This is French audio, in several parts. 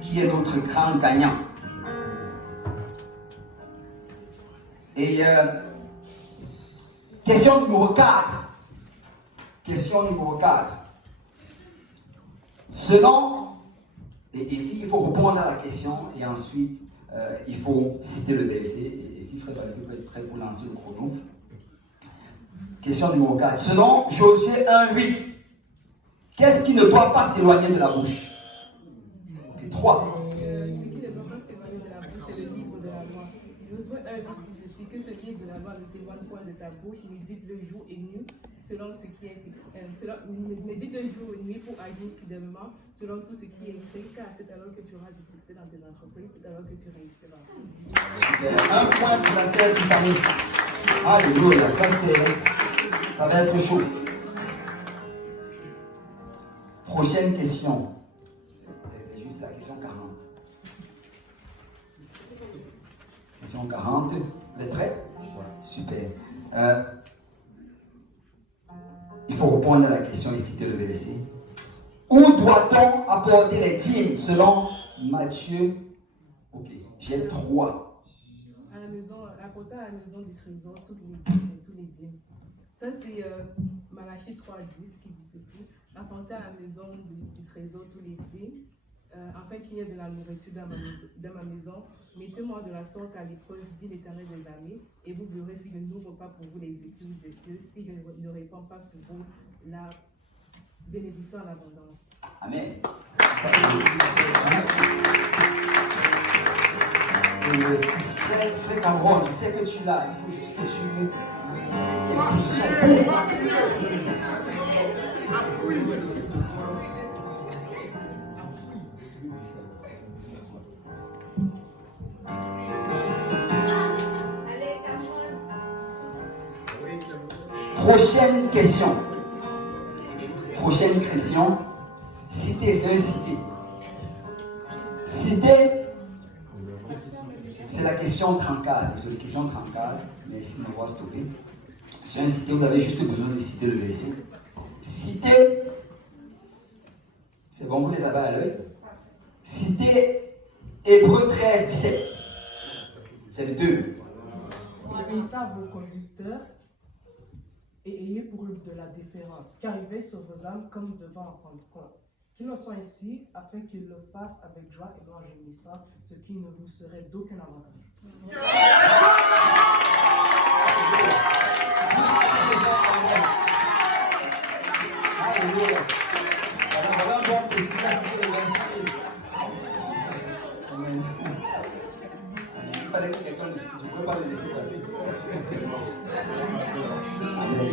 qui est notre grand gagnant. Et question numéro 4. Question numéro 4. Selon, et ici il faut répondre à la question et ensuite il faut citer le verset. Et ici Frédéric peut être prêt pour lancer le chrono. Question numéro 4. Selon Josué 1:8, qu'est-ce qui ne doit pas s'éloigner de la bouche? Ok, 3. Ce qui ne doit pas s'éloigner de la bouche, c'est le livre de la loi. Josué 1 dit ceci, que ce livre de la loi ne s'éloigne point de ta bouche, médite-le jour et nuit, selon ce qui est médite-le jour et nuit pour agir fidèlement, selon tout ce qui est écrit, car c'est alors que tu auras du succès dans tes entreprises, c'est alors que tu réussiras. Super. Un point pour la sœur Tiffany. Alléluia, ça va être chaud. Prochaine question. Juste la question 40. Question 40. Vous êtes prêts? Super. Il faut répondre à la question et citer le verset. Où doit-on apporter les dîmes selon Matthieu? Ok, j'ai 3. À la maison, apporter à la maison du trésor tous les dîmes. Ça, c'est Malachie 3:10 qui dit ceci. Apporter à la maison du trésor tous les dîmes, afin qu'il y ait de la nourriture dans ma maison. Mettez-moi de la sorte à l'épreuve, dit l'Éternel des armées, et vous verrez si je n'ouvre pas pour vous les écluses des cieux, si je ne répands pas sur vous la bénédiction en abondance. Amen. Frère Cameron, je sais que tu l'as, il faut juste que tu Prochaine question. Prochaine question. Citer, c'est un citer. Citer, c'est la question trancale. C'est la question trancale, mais ici, on va stopper. C'est un citer, vous avez juste besoin de citer le verset. Citer, c'est bon, vous les avez à l'œil. Citer Hébreux 13:17. C'est le 2. Obéissez à vos conducteurs et ayez pour eux de la déférence, car ils veillent sur vos âmes comme devant en prendre compte. Qu'ils en soient ainsi, afin qu'ils le fassent avec joie et non en gémissant, ce qui ne vous serait d'aucun avantage. Alléluia. Voilà un bon efficacité de l'inscrire. Amen. Il fallait que quelqu'un le dise. Je ne pouvais pas le laisser passer. Amen.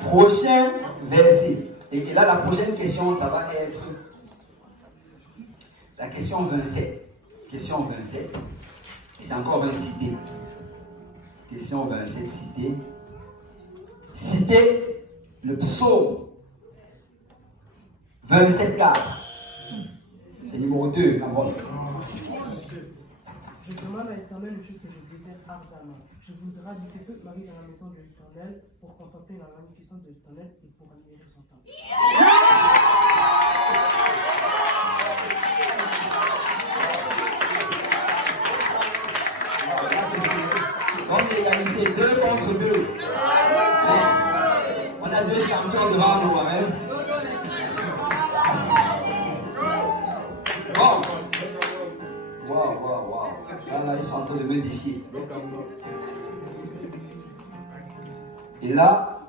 Prochain verset. Et là, la prochaine question, ça va être la question 27. Question 27. Et c'est encore un cité. Question 27, cité. Citer le psaume 27:4. C'est numéro 2, Cameron. Je demande à l'Éternel une chose que je désire ardemment. Je voudrais habiter toute ma vie dans la maison de l'Éternel pour contempler la magnificence de l'Éternel et pour admirer son temple. Donc l'égalité, 2 contre 2. Mais on a 2 champions devant nous, hein. Bon. Wow. Là, ils sont en train de me défier. Et là,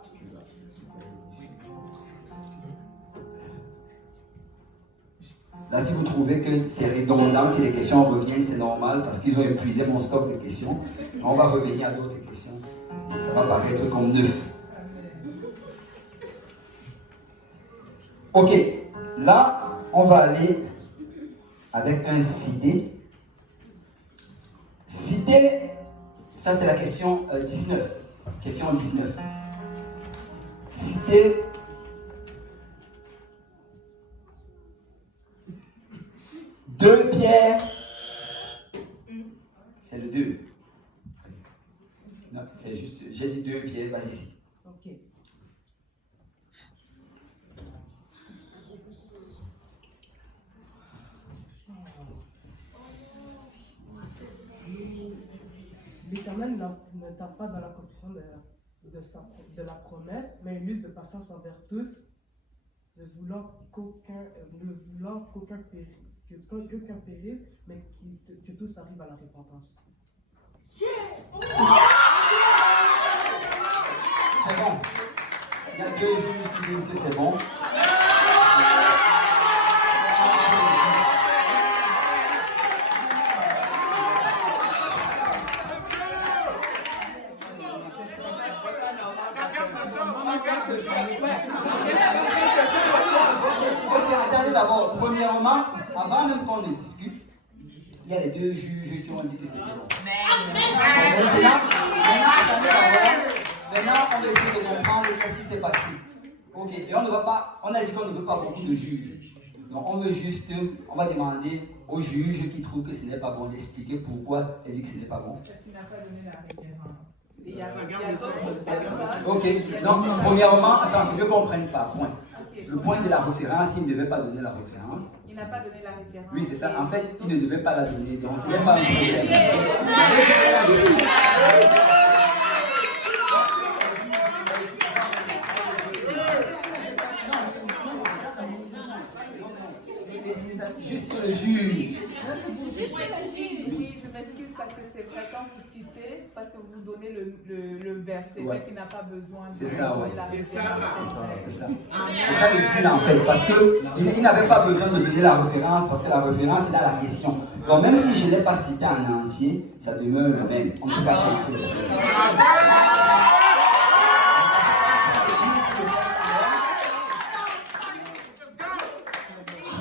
si vous trouvez que c'est redondant, que les questions reviennent, c'est normal, parce qu'ils ont épuisé mon stock de questions. On va revenir à d'autres questions. Et ça va paraître comme neuf. Ok, là, on va aller avec un cité. Cité, ça c'est la question 19. Question 19. Cité. Deux Pierre. C'est le 2. Non, c'est juste. J'ai dit 2 Pierre, vas-y ici. Ok. l'Éternel ne tarde pas dans l'accomplissement de la promesse, mais il use de patience envers tous, ne voulant qu'aucun périsse, mais que tous arrivent à la repentance. C'est bon. Il y a 2 juges qui disent que c'est bon. Ok, attendez d'abord. Premièrement, avant même qu'on ne discute, il y a les 2 juges qui ont dit que c'était bon. Maintenant, on va essayer de comprendre qu'est-ce qui s'est passé. Ok, et on a dit qu'on ne veut pas beaucoup de juges. Donc on va demander aux juges qui trouvent que ce n'est pas bon d'expliquer pourquoi ils disent que ce n'est pas bon. Parce qu'il n'a pas donné la référence. Ok, donc premièrement, attends, je ne comprends pas, point. Le point de la référence, il ne devait pas donner la référence. Il n'a pas donné la référence. Oui, c'est ça. En fait, il ne devait pas la donner. Donc, ce n'est pas un problème. Juste le juge. Oui, je m'excuse parce que c'est vrai quand vous citez, parce que vous donnez le verset, Ouais. mais qui n'a pas besoin de C'est ça, ouais. la référence. C'est ça. C'est ça le deal en fait. Parce qu'il n'avait pas besoin de donner la référence parce que la référence est dans la question. Donc même si je ne l'ai pas cité en entier, ça demeure le même. On ne peut pas changer le verset.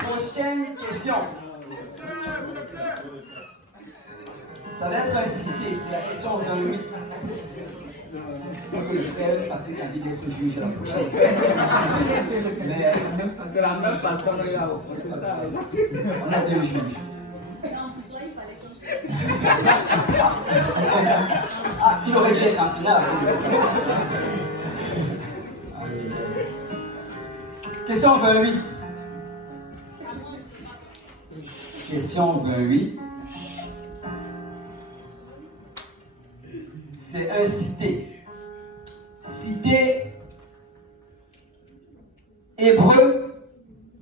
Prochaine question. Ça va être un cité, c'est la question 28. Le frère Patrick a dit d'être juge à la prochaine. Mais C'est la même façon, regarde. C'est ça. on a 2 juges. Non, pour toi, il fallait changer. Ah, il aurait dû être en finale. Question 28. Question 28. C'est un cité. Cité Hébreu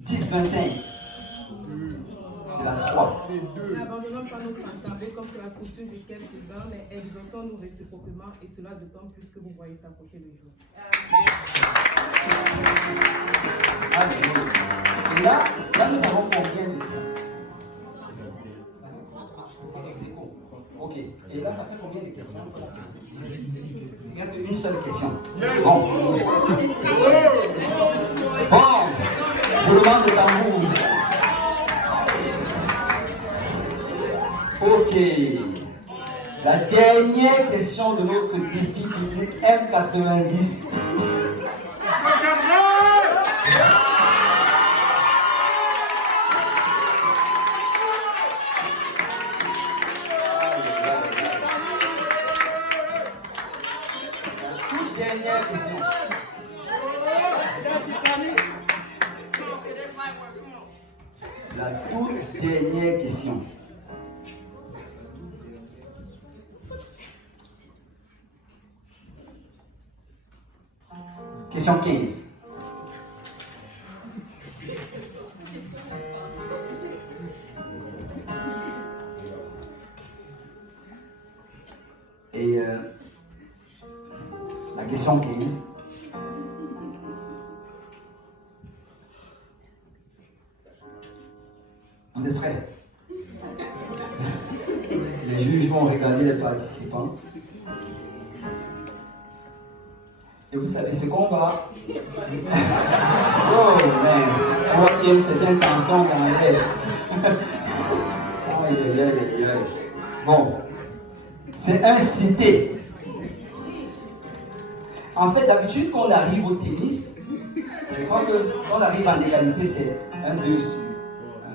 10-25. C'est la 3. N'abandonnons pas notre assemblée comme c'est la coutume des quelques-uns, mais exhortons-nous réciproquement, et cela d'autant plus que vous voyez s'approcher le jour. Et là, nous avons combien de temps? Ok. Et là, ça fait combien de questions? Il y a une seule question. Bon. Bon. Roulement de tambour. Ok. La dernière question de notre défi biblique M90. Dernière question. La toute dernière question. Question 15. Et la question 15. Vous êtes prêts? Les juges vont regarder les participants. Et vous savez ce qu'on va? Oh, mince! On voit qu'il y a une certaine tension dans l'air. Aïe, aïe, aïe, aïe. Bon. C'est un cité. En fait, d'habitude, quand on arrive au tennis, je crois que quand on arrive en égalité, c'est 1-2 sur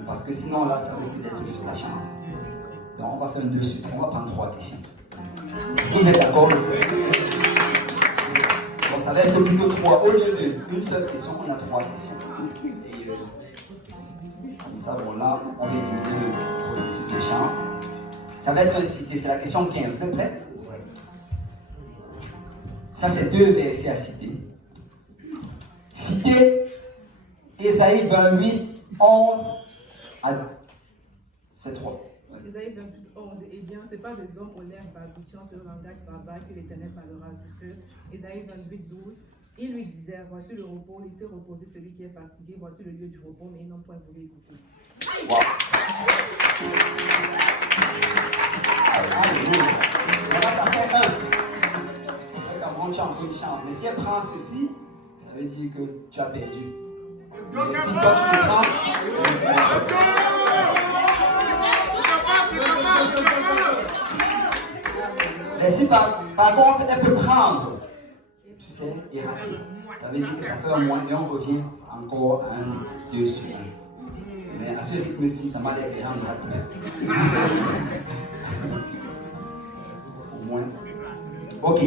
1. Parce que sinon, là, ça risque d'être juste la chance. Donc, on va faire 2 sur 1. On va prendre 3 questions. Est-ce que vous êtes d'accord? Bon, ça va être plutôt 3. Au lieu d'une seule question, on a 3 questions. Et comme ça, bon, là, on va éliminer le processus de chance. Ça va être un cité. C'est la question 15. Vous êtes prêts? Ça, c'est 2 versets à citer. Citez Ésaïe 28, 11 à... C'est 3. Ésaïe 28, 11. Eh bien, ce n'est pas des hommes aux lèvres balbutiantes, au langage barbare que l'Éternel parlera sur eux. Ésaïe 28, 12. Il lui disait, voici le repos, laissez reposer celui qui est fatigué, voici le lieu du repos, mais ils n'ont point voulu écouter. Wow. Alléluia. Voilà, ça fait un. C'est un bon chant, bon chant. Mais si elle prend ceci, ça veut dire que tu as perdu. Et puis toi, tu le prends. Mais si par contre, elle peut prendre, tu sais, et rater. Ça veut dire que ça fait un mois et on revient encore à 1, 2 sur 1. Mais à ce rythme-ci, ça m'a l'air que les gens ne ratent plus. Au moins. Ok.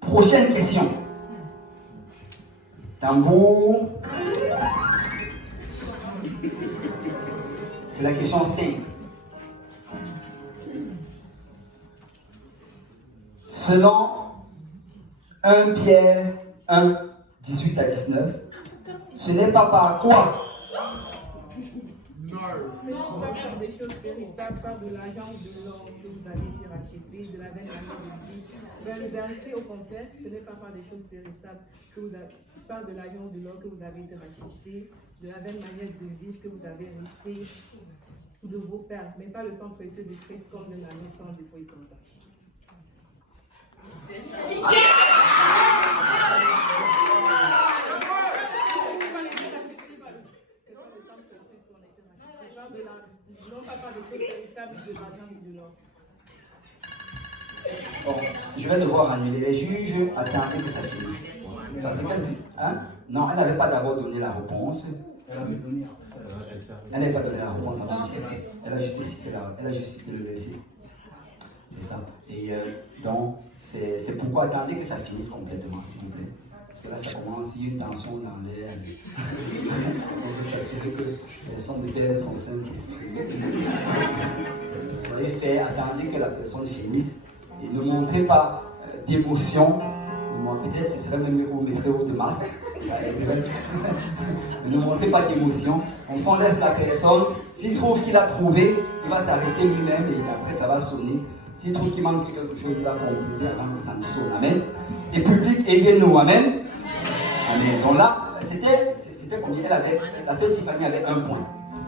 Prochaine question. Tambour. C'est la question 5. Selon 1 Pierre 1, 18 à 19, ce n'est pas par quoi? Ce n'est pas par des choses périssables, pas de l'argent ou de l'or que vous avez été racheté, de la veine de vie. Mais le verset au contraire, ce n'est pas par des choses périssables que vous avez, pas de l'argent ou de l'or que vous avez été racheté, de la veine manière de vivre que vous avez hérité de vos pères, mais pas le sang précieux de Christ comme de l'agneau sans défaut et sans tache. Non pas par des choses véritables de l'argent ou de l'or. Bon, je vais devoir annuler. Les juges attendaient que ça finisse. Parce que qu'est-ce que... Hein? Non, elle n'avait pas d'abord donné la réponse. Elle avait donné après ça, elle savait. Elle n'avait pas donné la réponse avant de citer. Elle a juste cité le verset. C'est ça. Et donc, c'est pourquoi attendez que ça finisse complètement, s'il vous plaît. Parce que là, ça commence, il y a une tension dans l'air. On veut s'assurer que les sons de Père sont Saint-Esprit. Soyez faits, attendez que la personne finisse. Et ne montrez pas d'émotion. Peut-être ce serait même mieux que vous mettrez votre masque. Ne montrez pas d'émotion. On s'en laisse la personne. S'il trouve qu'il a trouvé, il va s'arrêter lui-même et après ça va sonner. S'il trouve qu'il manque quelque chose, il va conclure avant que ça ne sonne. Amen. Et public, aidez-nous. Amen. Amen. Donc là, c'était combien? La sœur Tiffany avait 1 point.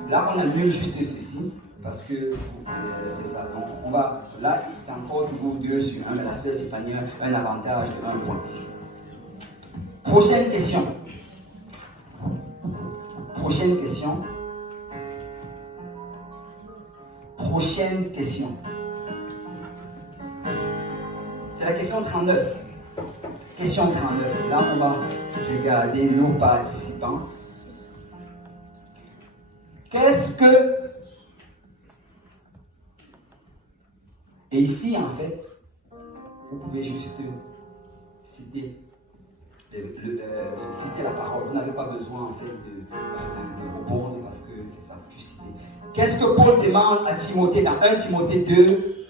Là, on annule juste ceci. Parce que c'est ça. Donc, on va. Là, c'est encore toujours 2 sur 1. Mais la sœur Tiffany a un avantage de 1 point. Prochaine question. Prochaine question. Prochaine question. C'est la question 39. Question 39. Là, on va regarder nos participants. Qu'est-ce que... Et ici, en fait, vous pouvez juste citer, citer la parole. Vous n'avez pas besoin, en fait, de répondre parce que c'est ça, juste citer. Qu'est-ce que Paul demande à Timothée dans 1 Timothée 2?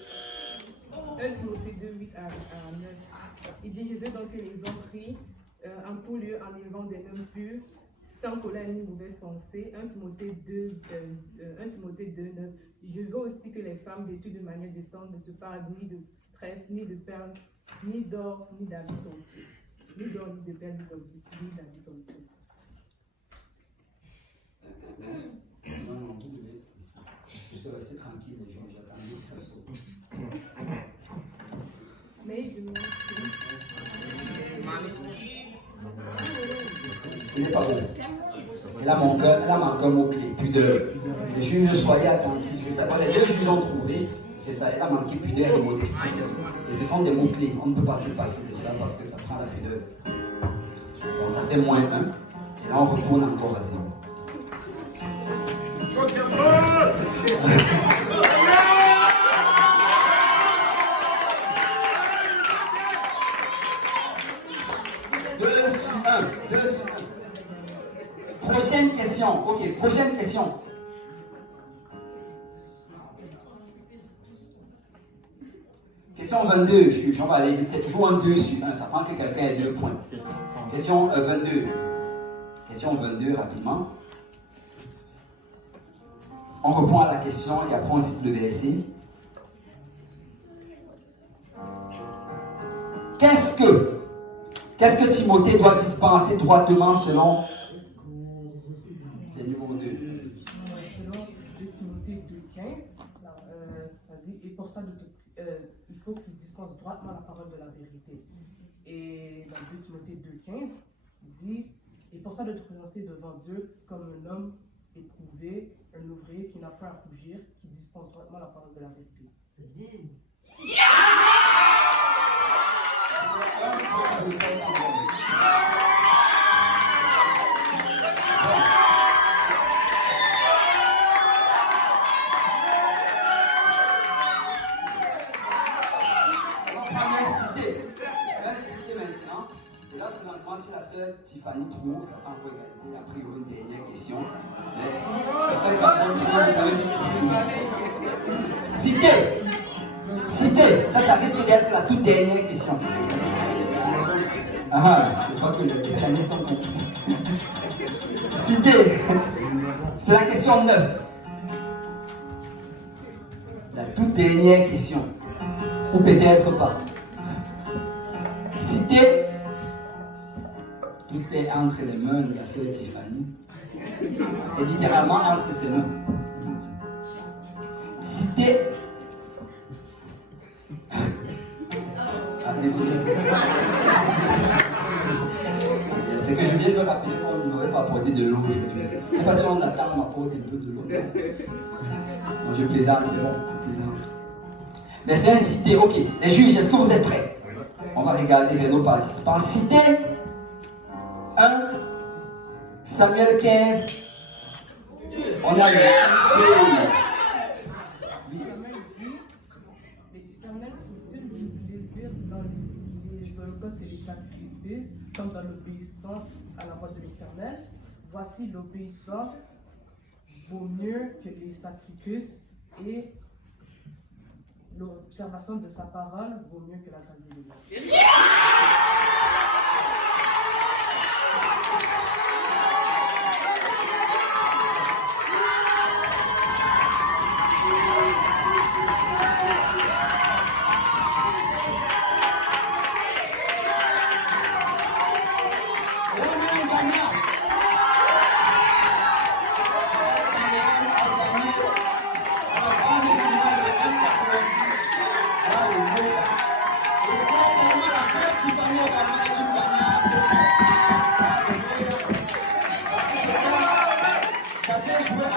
1 Timothée 2, 8 à 9. Il dit, je veux donc que les hommes prient en tout lieu en élevant des noms purs, sans colère ni mauvaise pensée. 1 Timothée 2, 9. Je veux aussi que les femmes vêtues de manière décente ne se parlent ni de tresse, ni de perles, ni d'or, ni d'habits somptueux. Ni d'or, ni de perles, ni d'habits somptueux. Non, vous devez juste rester tranquille, les gens, j'attendais que ça sorte. Mais Ce n'est pas vrai. Elle a manqué un mot-clé, pudeur. Les juges, soyez attentifs, c'est ça. Les 2 juges ont trouvé, c'est ça. Elle a manqué pudeur et modestie. Et ce sont des mots-clés. On ne peut pas se passer de ça parce que ça prend la pudeur. Bon, ça fait moins 1. Et là, on retourne encore à 0. Prochaine question. Ok, prochaine question. Question 22, je vais aller vite, c'est toujours un 2 sur 1, ça prend que quelqu'un ait 2 points. Question 22. Question 22, rapidement. On répond à la question et après on cite le verset. Qu'est-ce que Timothée doit dispenser droitement selon... C'est le numéro 2. Selon 2 Timothée 2,15, ça dit, et pourtant il faut qu'il dispense droitement la parole de la vérité. Et dans 2 Timothée 2,15, il dit, et pourtant de te présenter devant Dieu comme un homme éprouvé, un ouvrier qui n'a pas à rougir, qui dispense droitement la parole de la vérité. Là, présentement, si la sœur Tiffany trouve, ça fait encore égalité. Après, il y aura une dernière question. Merci. Ça veut dire que c'est cité. Ça risque d'être la toute dernière question. Ah, je crois que les pianistes ont compris. Cité. C'est la question 9. La toute dernière question. Ou peut-être pas. Cité. Tout est entre les mains de la sœur Tiffany. Et littéralement entre ses mains. Cité. Ah, désolé. C'est que je viens de me rappeler qu'on ne m'aurait pas apporté de l'eau aujourd'hui. C'est parce qu'on attend qu'on m'apporte un peu de l'eau. Non, je plaisante, c'est bon, je plaisante. Mais c'est un cité, ok. Les juges, est-ce que vous êtes prêts? On va regarder vers nos participants. Cité 1, Samuel 15. On a le Samuel dit, l'Éternel trouve-t-il du plaisir dans les holocaustes et les sacrifices, comme dans l'obéissance à la voix de l'Éternel? Voici l'obéissance vaut mieux que les sacrifices et l'observation de sa parole vaut mieux que la grâce de Dieu. Ça s'est joué à